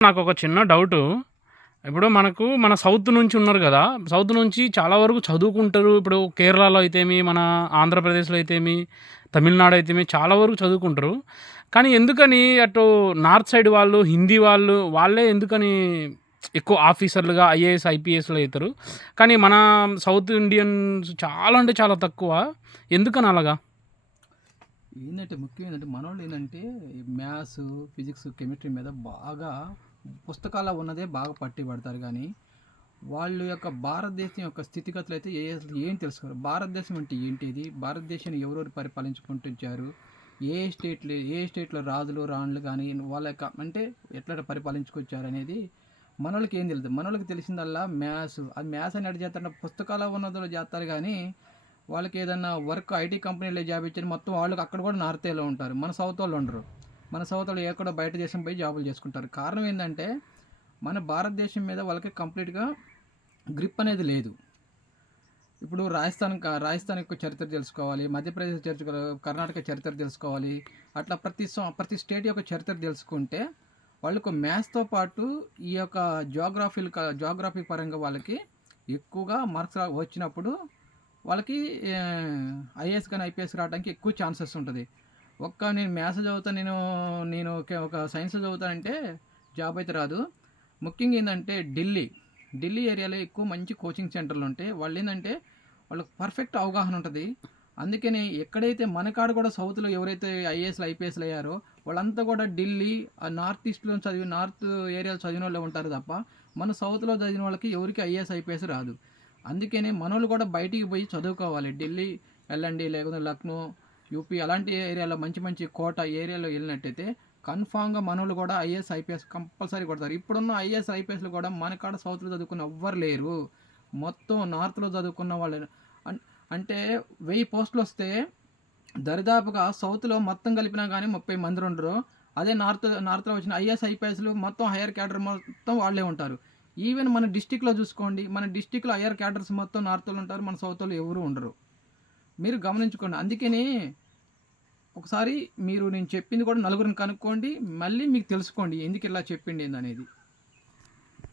నాకొక చిన్న డౌటు. ఇప్పుడు మన సౌత్ నుంచి ఉన్నారు గదా! సౌత్ నుంచి చాలా వరకు చదువుకుంటారు. ఇప్పుడు కేరళలో అయితేమి, మన ఆంధ్రప్రదేశ్‌లో అయితేమి, తమిళనాడు అయితేమి చాలా వరకు చదువుకుంటారు. కానీ ఎందుకని అటు నార్త్ సైడ్ వాళ్ళు, హిందీ వాళ్ళు, వాళ్ళే ఎందుకని ఎక్కువ ఆఫీసర్లుగా ఐఏఎస్, ఐపీఎస్‌లు అయితారు. కానీ మన సౌత్ ఇండియన్స్ చాలా అంటే చాలా తక్కువ. ఎందుకని అలాగా? ముఖ్యం ఏంటంటే మనోళ్ళు మ్యాథ్స్, ఫిజిక్స్, కెమిస్ట్రీ మీద బాగా పుస్తకాల్లో ఉన్నదే బాగా పట్టి పడతారు కానీ వాళ్ళ యొక్క భారతదేశం యొక్క స్థితిగతులు అయితే అసలు ఏం తెలుసుకోరు. భారతదేశం అంటే ఏంటిది, భారతదేశాన్ని ఎవరెవరు పరిపాలించుకుంటుంచారు, ఏ స్టేట్లో రాజులు రాణులు కానీ వాళ్ళ యొక్క అంటే ఎట్లా పరిపాలించుకొచ్చారు అనేది మనోళ్ళకి ఏం తెలియదు. మనోళ్ళకి తెలిసిందల్లా మ్యాథ్స్. అది మ్యాథ్స్ అని ఎట్లా చేస్తారు, పుస్తకాల్లో ఉన్నదో చేస్తారు కానీ వాళ్ళకి ఏదన్నా వర్క్ ఐటీ కంపెనీలో జాబ్ ఇచ్చారు మొత్తం వాళ్ళకి అక్కడ కూడా నార్తేలో ఉంటారు. మన సౌత్ వాళ్ళు ఉండరు. మన సౌత్ వాళ్ళు ఎక్కడో బయట దేశం పోయి జాబులు చేసుకుంటారు. కారణం ఏంటంటే మన భారతదేశం మీద వాళ్ళకి కంప్లీట్గా గ్రిప్ అనేది లేదు. ఇప్పుడు రాజస్థాన్ యొక్క చరిత్ర తెలుసుకోవాలి, మధ్యప్రదేశ్ చరిత్ర, కర్ణాటక చరిత్ర తెలుసుకోవాలి. అట్లా ప్రతి స్టేట్ యొక్క చరిత్ర తెలుసుకుంటే వాళ్ళకు మ్యాథ్స్తో పాటు ఈ యొక్క జాగ్రఫీ పరంగా వాళ్ళకి ఎక్కువగా మార్క్స్ వచ్చినప్పుడు వాళ్ళకి ఐఏఎస్ కానీ ఐపీఎస్ రావడానికి ఎక్కువ ఛాన్సెస్ ఉంటుంది. నేను మ్యాథ్స్ చదువుతాను, నేను ఒక సైన్స్ చదువుతానంటే జాబ్ అయితే రాదు. ముఖ్యంగా ఏంటంటే ఢిల్లీ ఏరియాలో ఎక్కువ మంచి కోచింగ్ సెంటర్లు ఉంటాయి. వాళ్ళకి పర్ఫెక్ట్ అవగాహన ఉంటుంది. అందుకని ఎక్కడైతే మనకాడ కూడా సౌత్లో ఎవరైతే ఐఏఎస్లు ఐపీఎస్లు అయ్యారో వాళ్ళంతా కూడా ఢిల్లీ, నార్త్ ఈస్ట్లో నార్త్ ఏరియాలో చదివిన వాళ్ళు ఉంటారు తప్ప మన సౌత్లో చదివిన వాళ్ళకి ఎవరికి ఐఏఎస్ ఐపీఎస్ రాదు. అందుకని మనోళ్ళు కూడా బయటికి పోయి చదువుకోవాలి. ఢిల్లీ వెళ్ళండి, లేకపోతే లక్నో, యూపీ అలాంటి ఏరియాలో మంచి కోట ఏరియాలో వెళ్ళినట్టయితే కన్ఫామ్గా మనోళ్ళు కూడా ఐఏఎస్ ఐపీఎస్ కంపల్సరీ కొడతారు. ఇప్పుడున్న ఐఏఎస్ ఐపీఎస్లు కూడా మన కాడ సౌత్లో చదువుకున్న ఎవ్వరు లేరు. మొత్తం నార్త్లో చదువుకున్న వాళ్ళు అంటే 1000 పోస్టులు వస్తే దరిదాపుగా సౌత్లో మొత్తం కలిపినా కానీ 30 మంది ఉండరు. అదే నార్త్లో వచ్చిన ఐఏఎస్ ఐపీఎస్లు మొత్తం హైయర్ క్యాడర్ మొత్తం వాళ్ళే ఉంటారు. ఈవెన్ మన డిస్టిక్లో చూసుకోండి, మన డిస్టిక్లో హైయర్ క్యాడర్స్ మొత్తం నార్త్లో ఉంటారు, మన సౌత్లో ఎవరు ఉండరు. మీరు గమనించుకోండి. అందుకని ఒకసారి నేను చెప్పింది కూడా నలుగురిని కనుక్కోండి, మళ్ళీ మీకు తెలుసుకోండి ఎందుకు ఇలా చెప్పింది అనేది.